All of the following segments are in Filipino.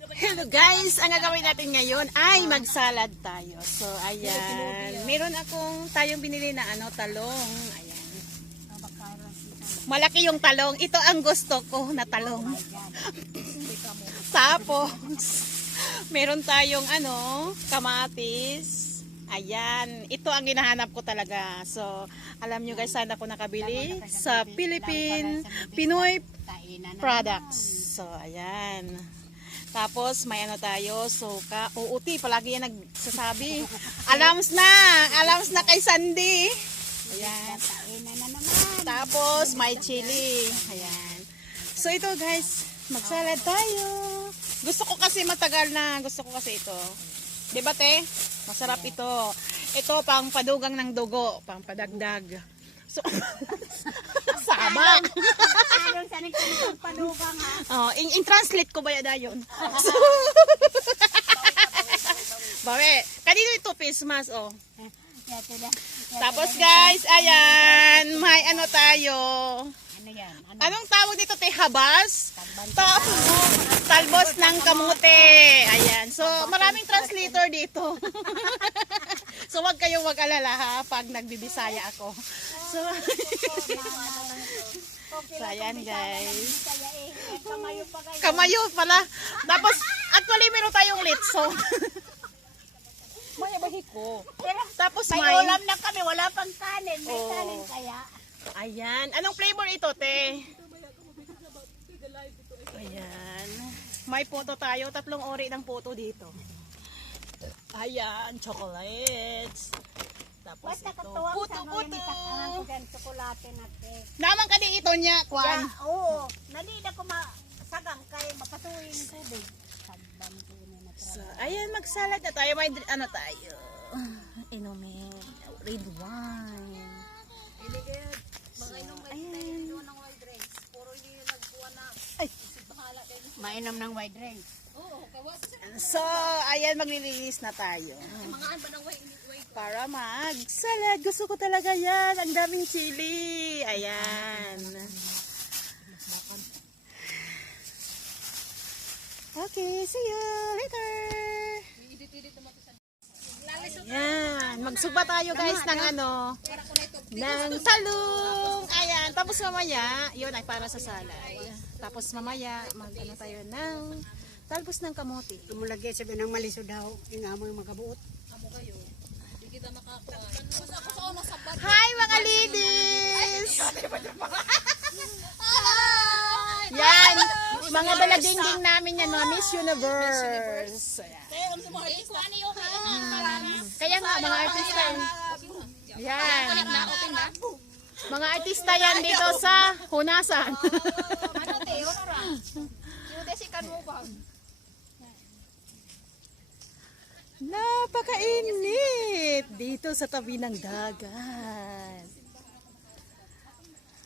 Hello guys! Ang gagawin natin ngayon ay magsalad tayo. So, ayan. Meron tayong binili na talong. Ayan. Malaki yung talong. Ito ang gusto ko na talong. Tapos, meron tayong kamatis. Ayan. Ito ang hinahanap ko talaga. So, alam nyo guys, saan ako nakabili? Sa Pinoy Products. So, ayan. Tapos, may tayo, suka. Uuti, palagi yan nagsasabi. Alams na kay Sandy. Ayan. Tapos, may chili. Ayan. So, ito guys, magsalad tayo. Gusto ko kasi matagal na. Gusto ko kasi ito. Diba, te? Masarap ito. Ito, pang padugang ng dugo. Pang padagdag. So, sabak. Anong sanig ko padugang ha? Oh, in-translate ko ba yun? So, bawe. Kanino ito, face mask, oh. Tapos guys, ayan, may tayo. Ano yan? Anong tawag dito, te? Habas? Talbos ng kamote. Ayan. So, maraming translator dito. So, wag kayong mag-alala ha pag nagbibisaya ako. So, ayan guys. Kamayo pala. Tapos, actually, meron tayong litso. May abahi ko. Tapos May ulam na kami, wala pang kanin. May kanin kaya. Ayan. Anong flavor ito, te? Ayan. May puto tayo. 3 ori ng puto dito. Ayan. Chocolates. Tapos Basta ito. katuwang Puto. ko dyan, tsokolate na te. Naman ka di ito niya, Kwan. Oo. Nalida ko masagang kay mapatuwing tubig. Sagban ko na So, ayan. Magsalad na tayo. May tayo. Inumin. Red wine. Mainom ng white drink. So, ayan, maglilinis na tayo. Para magsalad. Gusto ko talaga yan. Ang daming chili. Ayan. Okay, see you later. Ayan. Magsuba tayo guys ng ng talong. Ayan. Tapos mamaya, yun ay para sa salad. Tapos mamaya, tayo ng talbos ng kamote. Mulagay sabi ng maliso daw. Ingamoy magabuot. Hi mga ladies! Yan! Mga daladingding namin yan, mga Miss Universe. Ayan. Kaya nga, mga artista. Yan. Mga artista yan dito sa Hunasan. Napakainit dito sa tabi ng dagat.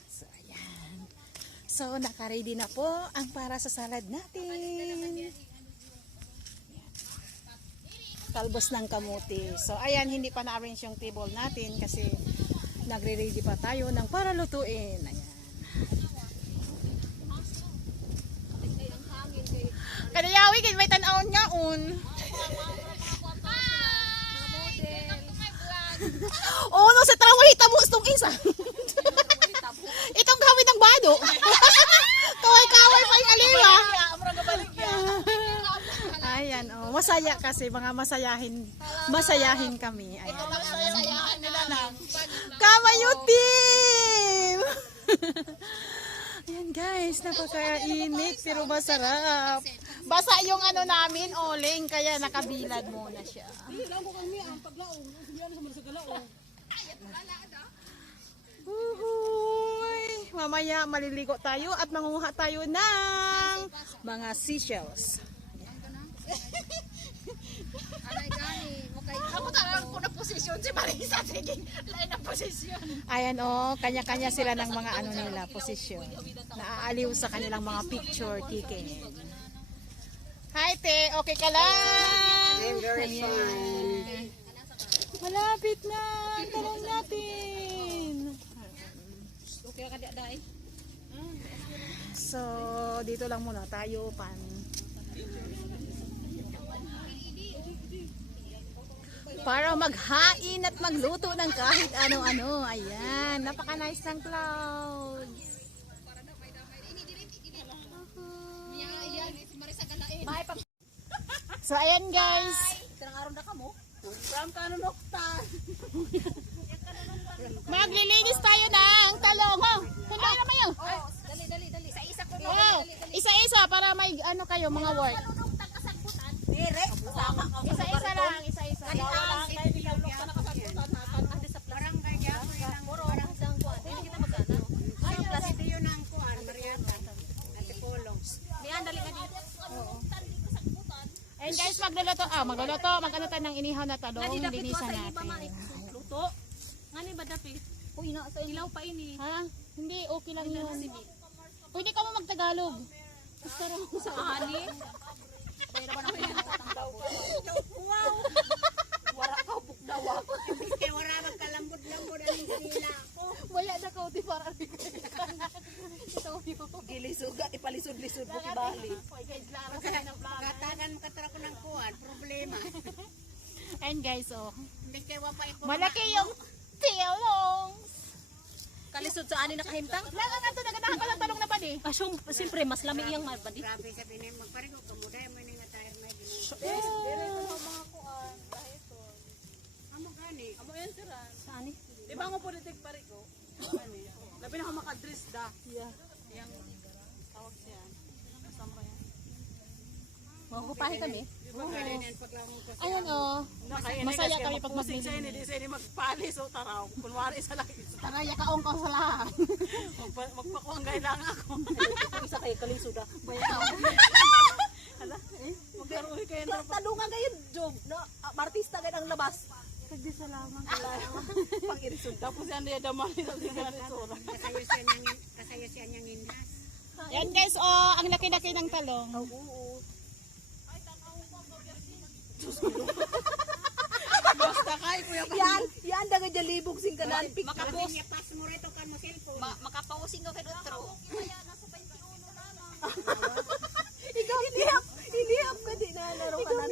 So, ayan. So, naka-ready na po ang para sa salad natin. Ayan. Talbos ng kamote. So, ayan, hindi pa na-arrange yung table natin kasi nagre-ready pa tayo ng para lutuin. Ayan. Kadayawin, may tanawon nga un. Oh, no, sa trawa hitabo itong isa. Itong kawin ng bado. Kaway-kaway pa yung aliwa. Ayan, oh, masaya kasi, mga masayahin kami. Ayan. Kamayutim! Ayan guys, napakainit pero masarap. Basa yung namin, oling, kaya nakabilad muna siya. Uhuy! Mamaya maliligo tayo at manguha tayo ng mga seashells. Ako talagang ko na posisyon si Marisa. Sige, lain na posisyon. Ayan kanya-kanya sila ng mga nila, posisyon. Naaaliw sa kanilang mga picture ticket. Hi te, okay ka lang? I'm very fine. Malapit na, talong natin. Okay ka dai. So, dito lang muna tayo pan para maghain at magluto ng kahit ano-ano. Ayan, napaka-nice ng clouds. So ayan guys. Itarang araw na ka mo. From Kanunokta. Maglilinis tayo ng talong. Oh, hindi naman yun. Oh, dali. Sa isa ko Oh, isa-isa para may ano kayo mga work. Nunukta kasagputan. Direk. Sama ka. Isa-isa lang, isa-isa. Kanilang kayo nilulok ka nakasagutan. Ate sa barangay niya. Barang isang kuwan. Hindi kita magkana. Ay, plus ito yun ang kuwan. Marianta. Ate Polong. Diyan, dali ka dito. Oo. And guys, magluluto, mag-ano tayo ng inihaw na talong, linisan natin. Luto. Ngani ba dapat? Uy, na sa ilaw pa ini. Ha? Hindi, okay lang yun. Pwede ka mo magtagalog. Gusto rin ako sa Ani? Wow. Wara ka bukdawa. Kay wara magkalambot-lambot ang kanina ako. Wala na ka, di para rin Gilisuga, ipalisod-lisod mo kibali. Katagan mo katara ko ng kuwan. Problema. And guys, oh, Hindi kay wapa iko. malaki yung talong. Kalisod sa ani nakahimtang. Langan nga ito, naganahan ko ng talong na pali. Siyempre, mas lami iyang mabadi. Grabe sabi niya, magparigo ka mo dahil may nga tayar na ginawa. Amo gani. Amo yan sira. Sa ani? Di ba nga politik pare ko? Labi na ako makadress da. Yeah. Yang tawag siya. Kasama yan. Makupahe kami. Di ba pwede niyan paglangon ko siya. Ayan oh, masaya kami pag Musik siya maglilinis. hindi siya hindi magpali so taraw. Kunwari sa lagi. Taraya ka ko sa lahat. Magpakuanggay lang ako. Isa kayo kalisod ah. Hala, magkaroon kayo ng Talungan kayo, Job. No, artista kayo ang labas. pang-irisod. Tapos yan niya damali sa itsura. Kasayo siya niyang indas. Yan guys, oh, ang laki-laki ng talong. Oo. Basta kay kuya pa. Yan daga jalibog sing kanan pick. Makapos. Niya pas mo rito ka mo cellphone. Makapausing ka kay Dutro. Ikaw hindi ka di na laro ka nan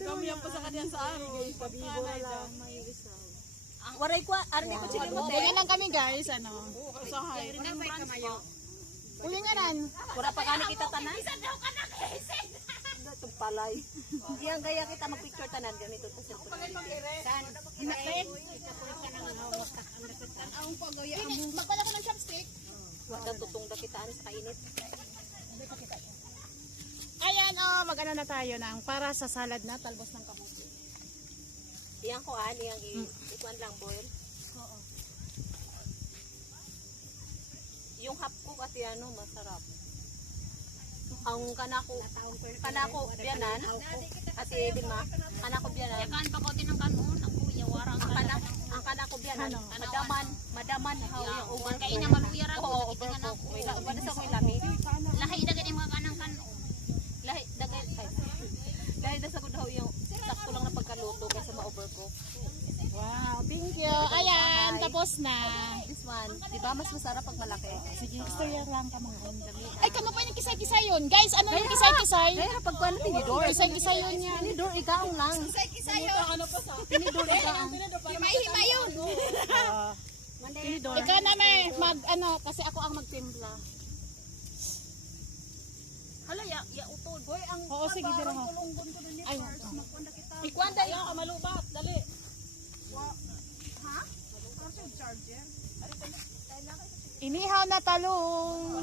Kami yan pa sa kanya sa araw. Ang waray ko arni ko chili mo Ganyan lang kami guys, ano. Usahay. Rinabay ka mayo. Uy, nga nan. wala pa gani kita tanan. Isa daw ka nakisig. Datong palay. Iyang gaya kita magpicture tanan ganito ta sa San? Ay, ikapoy ka nang hawak ka. Ang Magpala ko ng chopstick. Wala tutong da kita ani sa kainit. Ayan, oh, mag-ano na tayo ng para sa salad na talbos ng kamote. Iyang ko ani yang ikuan lang boil. Oo. Yung half cook at ano masarap. Ang kanako biyanan at Vilma kanako biyanan. Yakan pa ko tinang kanon. Ako yawara Ang kanako biyanan madaman how yung uban kay na maluya ra oo overcook. Wala uban sa ko lami. Lahi dagan yung mga kanang kanon. Lahi dagay dahil sa ko daw yung sakto lang na pagkaluto kasi ma-overcook. Wow, thank you. Ayan, tapos na. This one, di ba mas masarap pag malaki? Sige, gusto yan lang ka mga dali. Ay, kano pa yung kisay-kisay yun? Guys, ano yung kisay-kisay? Kaya pag kuwan tinidor. Kisay-kisay yun yan. Tinidor ikaong lang. Tinidor ikaong. Himay-himay yun. Ikaw na may ano, kasi ako ang magtimpla. Hala, ya utod. Boy, ang Oo, sige, dira mo. Ay, ikwanda yung kamalubat. Dali. inihaw na talong.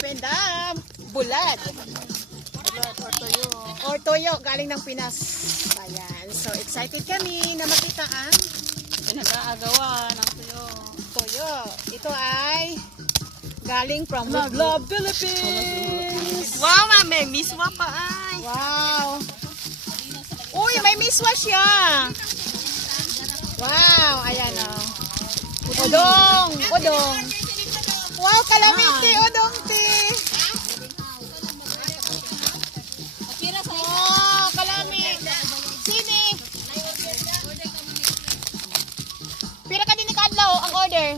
open the bulad. Or toyo, galing ng Pinas. Ayan. So, excited kami na makita ang Pinag-aagawa ng tuyo. toyo. Ito ay galing from Love Philippines. Wow, may miswa pa ay. Wow. Uy, may miswa siya. Wow, ayan o. Udong, udong. Wow, kalamiti, udong ti. Oh, kalamit. Sini. Pira ka din ni Kadlaw ang order.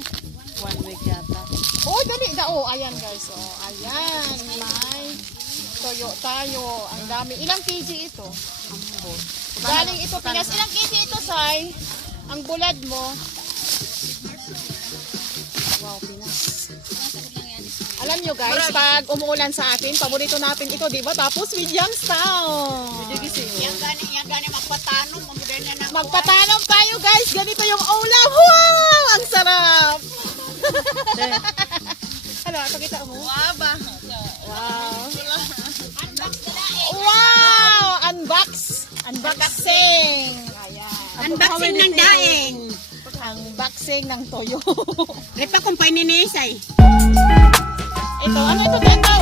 1 week yata. Oh, dali da. Oh, ayan guys. Oh, ayan. May toyo tayo. Ang dami. Ilang kg ito? Galing ito Pinas. Ilang kg ito, Sai? Ang bulad mo. Wow, Pinas. Alam nyo guys, pag umuulan sa atin, paborito natin ito, di ba? Tapos with Youngstown. Yang gani magpatano, mamuday na ng Magpatanong tayo guys. Ganito yung ulam. Wow! Ang sarap. Ano, pakita mo. Waba. Wow. Wow! Unboxing. Ayan. unboxing ng daing. Unboxing ng toyo. Repa kumpay ni Nesay. Ito, ano ito? Tentaw?